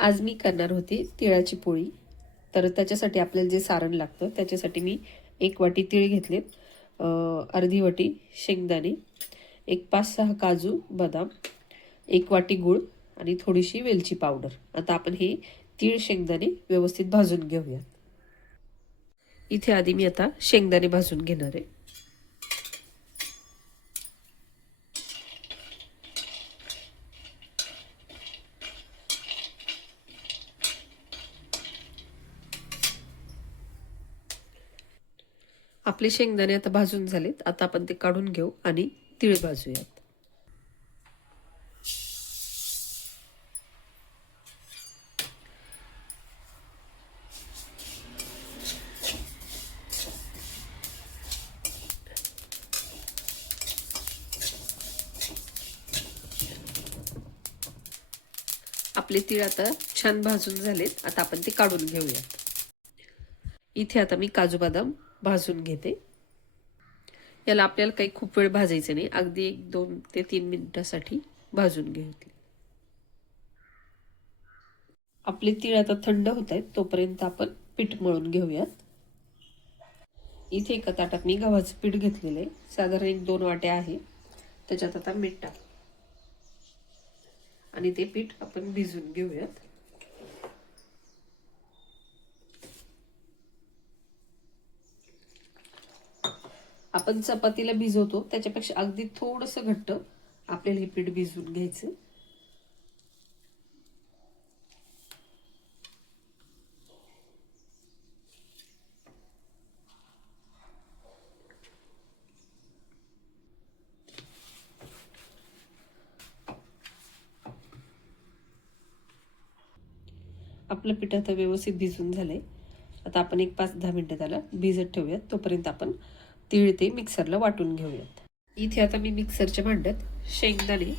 आज मी करणार होती तिळाची पोळी. तर त्याच्यासाठी आपल्याला जे सारण लागतं त्याच्यासाठी मी एक वाटी तीळ घेतलेत अर्धी वाटी शेंगदाणे एक पाच सहा काजू बदाम एक वाटी गूळ आणि थोडीशी वेलची पावडर. आता आपण हे तीळ शेंगदाणे व्यवस्थित भाजून घेऊयात. इथे आधी मी आता शेंगदाणे भाजून घेणार आहे. आपले शेंगदाणे आता भाजून झालेत. आता आपण ते काढून घेऊ आणि तीळ भाजूयात. आपले तीळ आता छान भाजून झालेत. आता आपण ते काढून घेऊयात. इथे आता मी काजू बदाम भाजून घेते. याला आपल्याला काही खूप वेळ भाजायचं नाही. अगदी एक दोन ते तीन मिनिटासाठी भाजून घेतले आपले तीळ आता थंड होत आहेत तोपर्यंत आपण पीठ मळून घेऊयात. इथे एका ताटात मी गव्हाचं पीठ घेतलेलं आहे. साधारण एक दोन वाट्या आहे. त्याच्यात आता मीठ टाक. आणि ते पीठ आपण भिजून घेऊयात. आपण चपातीला भिजवतो त्याच्यापेक्षा अगदी थोडस घट्ट आपल्याला हे पीठ भिजवून घ्यायचं. आपलं पीठ आता व्यवस्थित भिजून झालंय. आता आपण एक पाच दहा मिनिटं त्याला भिजत ठेवूयात. तोपर्यंत आपण तीळ ते मिक्सरला वाटून घेऊयात. इथे आता मी मिक्सरच्या भांड्यात शेंगदाणे.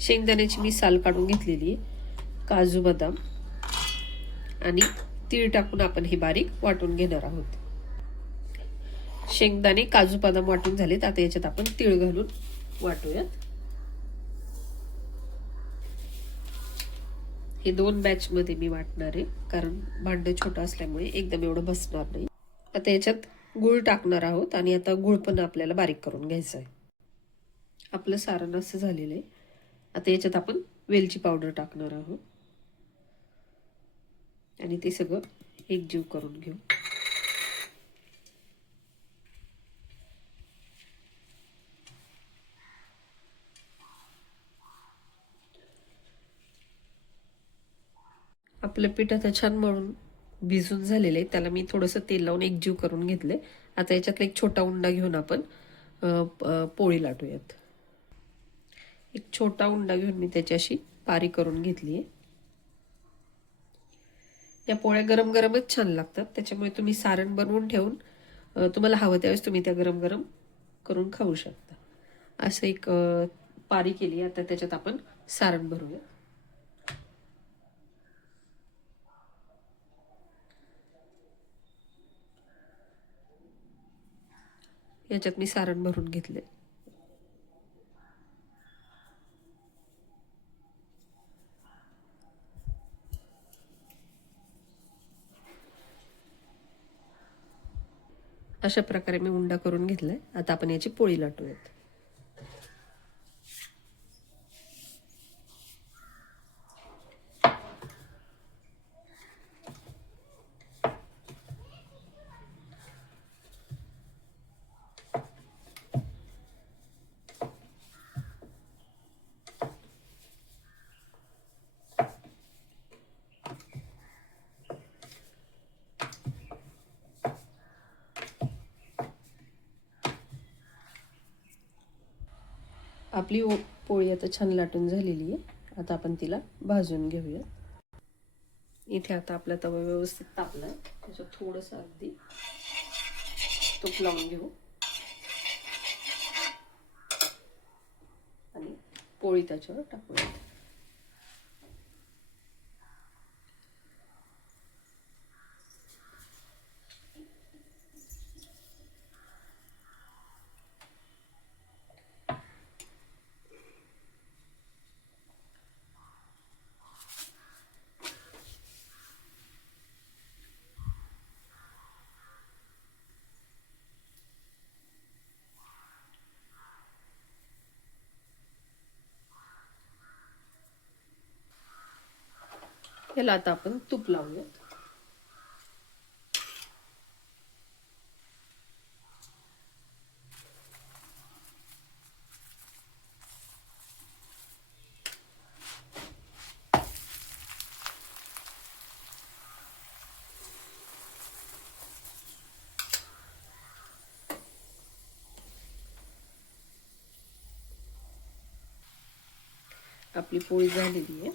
शेंगदाण्याची मी साल काढून घेतलेली आहे काजू बदाम आणि तीळ टाकून आपण हे बारीक वाटून घेणार आहोत. शेंगदाणे काजू बदाम वाटून झालेत आता याच्यात आपण तीळ घालून वाटूयात. हे दोन बॅचमध्ये मी वाटणार आहे कारण भांडं छोटं असल्यामुळे एकदम एवढं बसणार नाही. आता याच्यात गूळ टाकणार आहोत आणि आता गूळ पण आपल्याला बारीक करून घ्यायचं आहे आपलं सारण असं झालेलं आहे. आता याच्यात आपण वेलची पावडर टाकणार आहोत. आणि ते सगळं एकजीव करून घेऊ. आपलं पीठ आता छान मळून भिजून झालेले. त्याला मी थोडंसं तेल लावून एकजीव करून घेतलंय आता याच्यातला एक छोटा उंडा घेऊन आपण पोळी लाटूयात. एक छोटा उंडा घेऊन मी त्याच्याशी पारी करून घेतली आहे. या पोळ्या गरम गरमच छान लागतात. त्याच्यामुळे तुम्ही सारण बनवून ठेवून तुम्हाला हवं त्यावेळेस तुम्ही त्या गरम गरम करून खाऊ शकता. असं एक पारी केली आता त्याच्यात आपण सारण भरूया. याच्यात मी सारण भरून घेतले अशा प्रकारे मी उंडा करून घेतलाय. आता आपण याची पोळी लाटूयात. आपली ओ- पोळी आता छान लाटून झालेली आहे. आता आपण तिला भाजून घेऊया. इथे आता आपला तवा व्यवस्थित तापलाय. त्याच्यात थोडंसं अगदी तूप लावून घेऊ. आणि पोळी त्याच्यावर टाकूया. ह्याला आता आपण तूप लावूयात. आपली पोळी झालेली आहे.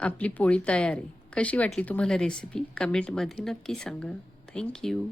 आपली पोळी तयार आहे. कशी वाटली तुम्हाला रेसिपी कमेंटमध्ये नक्की सांगा. थँक्यू